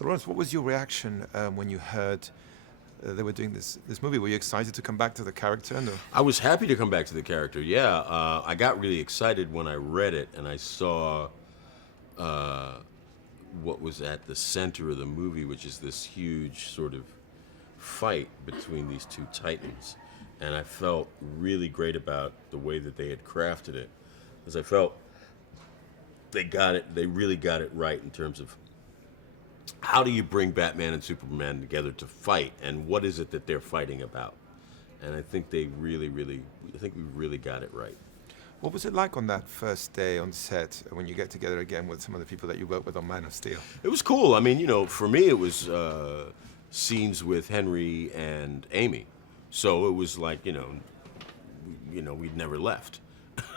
So, Lawrence, what was your reaction when you heard they were doing this movie? Were you excited to come back to the character? No. I was happy to come back to the character. Yeah, I got really excited when I read it and I saw what was at the center of the movie, which is this huge sort of fight between these two titans. And I felt really great about the way that they had crafted it, because I felt they really got it right in terms of how do you bring Batman and Superman together to fight, and what is it that they're fighting about? And I think we really got it right. What was it like on that first day on set when you get together again with some of the people that you worked with on Man of Steel? It was cool. I mean, for me, it was scenes with Henry and Amy, so it was like, we'd never left.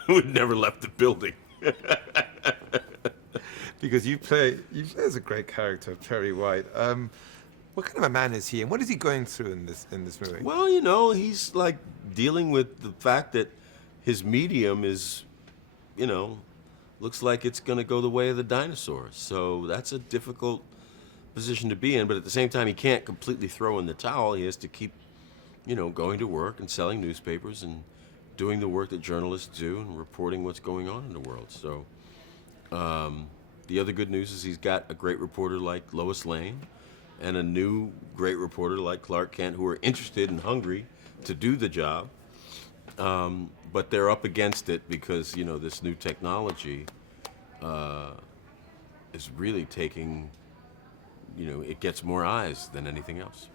We'd never left the building. Because you play as a great character, Perry White. What kind of a man is he, and what is he going through in this movie? Well, he's like dealing with the fact that his medium is, looks like it's going to go the way of the dinosaurs. So that's a difficult position to be in. But at the same time, he can't completely throw in the towel. He has to keep, going to work and selling newspapers and doing the work that journalists do and reporting what's going on in the world. So the other good news is he's got a great reporter like Lois Lane and a new great reporter like Clark Kent who are interested and hungry to do the job. But they're up against it because, this new technology is really taking, it gets more eyes than anything else.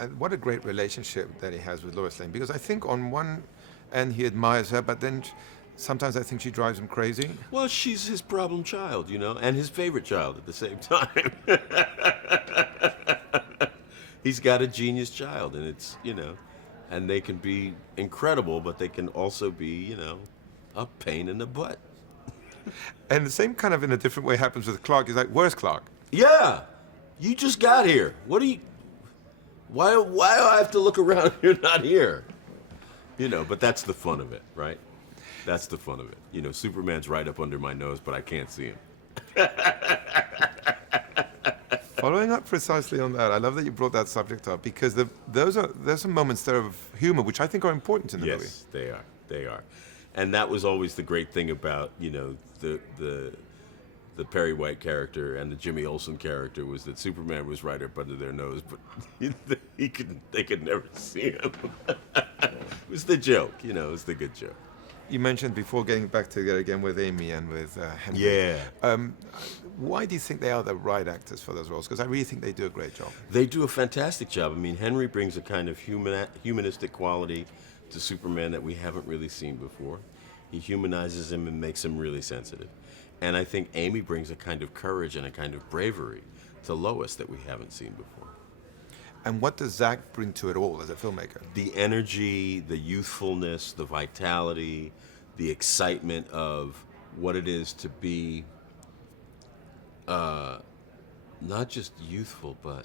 And what a great relationship that he has with Lois Lane, because I think on one end he admires her, but then sometimes I think she drives him crazy. Well, she's his problem child, and his favorite child at the same time. He's got a genius child, and it's, and they can be incredible, but they can also be, a pain in the butt. And the same kind of in a different way happens with Clark. He's like, where's Clark? Yeah, you just got here. Why do I have to look around? You're not here. But that's the fun of it, right? That's the fun of it. Superman's right up under my nose, but I can't see him. Following up precisely on that, I love that you brought that subject up, because there's some moments there of humor which I think are important in the movie. Yes, they are. And that was always the great thing about, the Perry White character and the Jimmy Olsen character, was that Superman was right up under their nose, but they could never see him. It was the joke, it was the good joke. You mentioned before getting back together again with Amy and with Henry. Yeah. Why do you think they are the right actors for those roles? Because I really think they do a great job. They do a fantastic job. I mean, Henry brings a kind of humanistic quality to Superman that we haven't really seen before. He humanizes him and makes him really sensitive. And I think Amy brings a kind of courage and a kind of bravery to Lois that we haven't seen before. And what does Zack bring to it all as a filmmaker? The energy, the youthfulness, the vitality, the excitement of what it is to be not just youthful, but,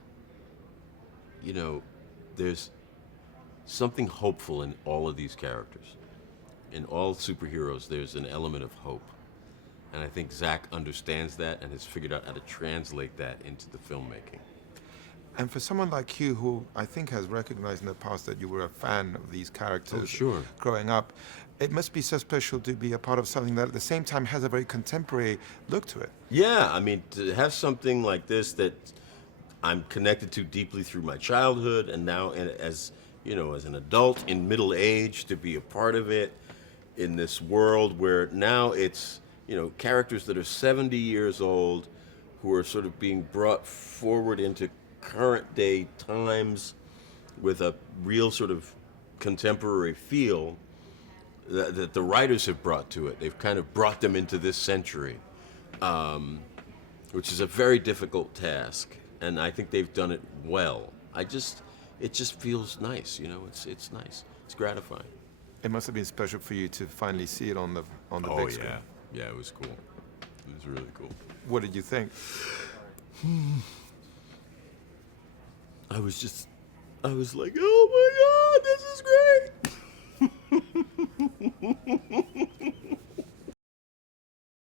there's something hopeful in all of these characters. In all superheroes, there's an element of hope. And I think Zack understands that and has figured out how to translate that into the filmmaking. And for someone like you, who I think has recognized in the past that you were a fan of these characters sure. growing up, it must be so special to be a part of something that at the same time has a very contemporary look to it. Yeah, I mean, to have something like this that I'm connected to deeply through my childhood, and now as an adult in middle age, to be a part of it in this world where now it's, characters that are 70 years old who are sort of being brought forward into current day times with a real sort of contemporary feel that the writers have brought to it. They've kind of brought them into this century, which is a very difficult task, and I think they've done it well. It just feels nice, it's nice. It's gratifying. It must have been special for you to finally see it on the big screen. Yeah, it was cool. It was really cool. What did you think? I was like, oh my God, this is great.